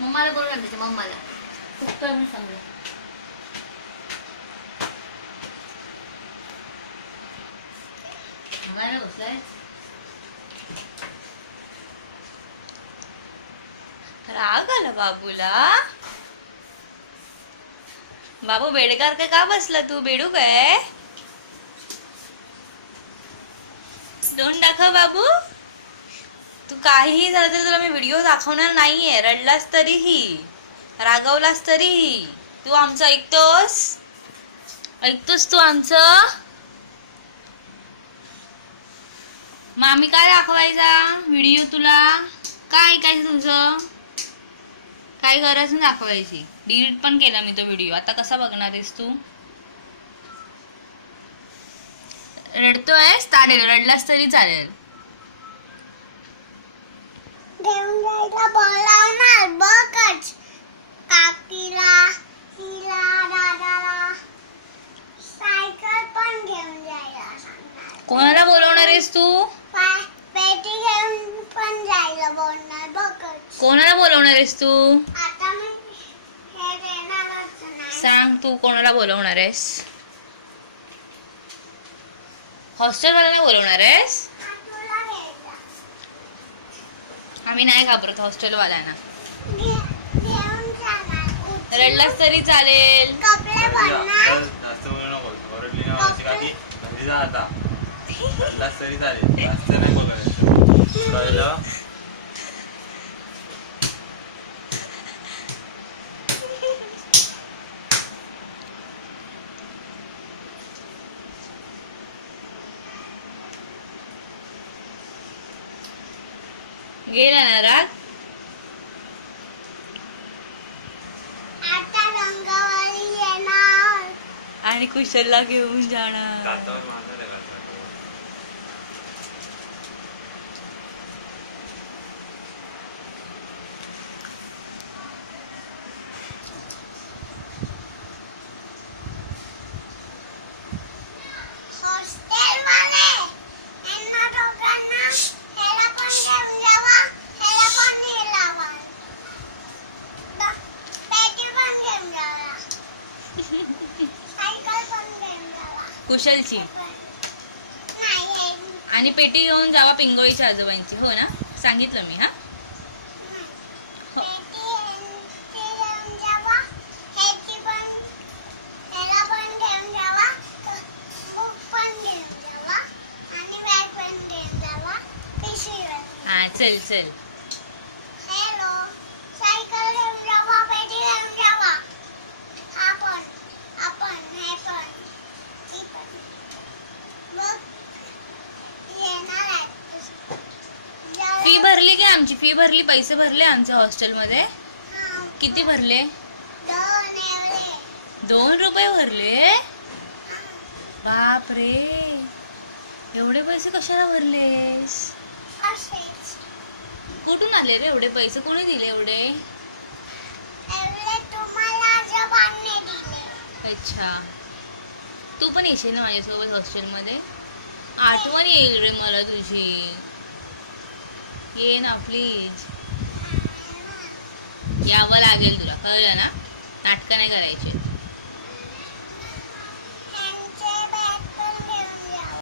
मम्माला बोलवा ना, त्याच्या मम्माला फक्त मी सांगू. मम्माला बसलाय. राग आला बाबूला. बाबू बेडकार काय का बसला तू? बेडू काय दोन दाखव बाबू. तू काहीही झालं तरी तुला मी व्हिडिओ दाखवणार नाहीये. रडलास तरीही, रागवलास तरीही तू आमचं ऐकतोस तू आमचं. मग आम्ही काय दाखवायचा व्हिडिओ तुला? काय ऐकायचं तुझं? काय गरज नाही दाखवायची. डिलीट पण केला मी तो व्हिडिओ. आता कसा बघणार आहेस तू? रडतोयस? चालेल, रडलास तरी चालेल. घेऊन जायला बोलावणार बघच. काकीला, हिला, दादाला सायकल पण घेऊन जायला सांगणार. कोणाला बोलवणार आहेस तू? पेटी घेऊन पण जायला बोलणार बघच. कोणाला बोलवणार आहेस तू? आता मी हे देणारच नाही. सांग तू कोणाला बोलवणार आहेस? हॉस्टेलवाल्यांना बोलवणार आहेस? तुला घ्यायला. आम्ही नाही घाबरत हॉस्टेलवाल्यांना. घेऊन जाणार. रडलास तरी चालेल. कपडे बनणार. जास्त बोलू नको. ओरडली ना माझी काकी घरी जा आता. रडलास तरी चालेल. जास्त नाही बोलायचं. कळलं? गेला ना राग? आता रंगवाली येणार. आणि कुशलला घेऊन जाणार. दातावर मारणार आहे दातावर. हॉस्टेलवाले यांना दोघांना ह्याला पण घेऊन जावा, ह्याला पण नेलावा. पेटी पण घेऊन जावा. सायकल पण घेऊन जावा. कुशलची नाही आणि पेटी घेऊन जावा पिंगोळीच्या आजोबांची. हो ना, सांगितलं मी. हा, पेटी घेऊन जावा, ह्याची पण ह्याला पण घेऊन जावा, बुक पण घेऊन जावा आणि बॅग पण घेऊन जावा. पिशवी पण. हा, चल चल. हॅलो, सायकल घेऊन जावा, पेटी घेऊन जावा. आपण हे पण ही पण. मग येणार आहे. फी भरली की आमची? फी भरली, पैसे भरले आमच्या हॉस्टेलमध्ये. हा, किती भरले? 2 एवढे. 2 रुपये भरले? बाप रे, एवढे पैसे कशाला भरलेस? असेच. कुठून आले रे एवढे पैसे? कोणी दिले एवढे? एवढे तुम्हाला जबानने दिले. अच्छा, तू पण येशील ना माझ्यासोबत हॉस्टेलमध्ये? आठवण येईल रे मला तुझी. ये ना प्लीज. यावं लागेल तुला, कळलं ना? नाटकं नाही करायचे.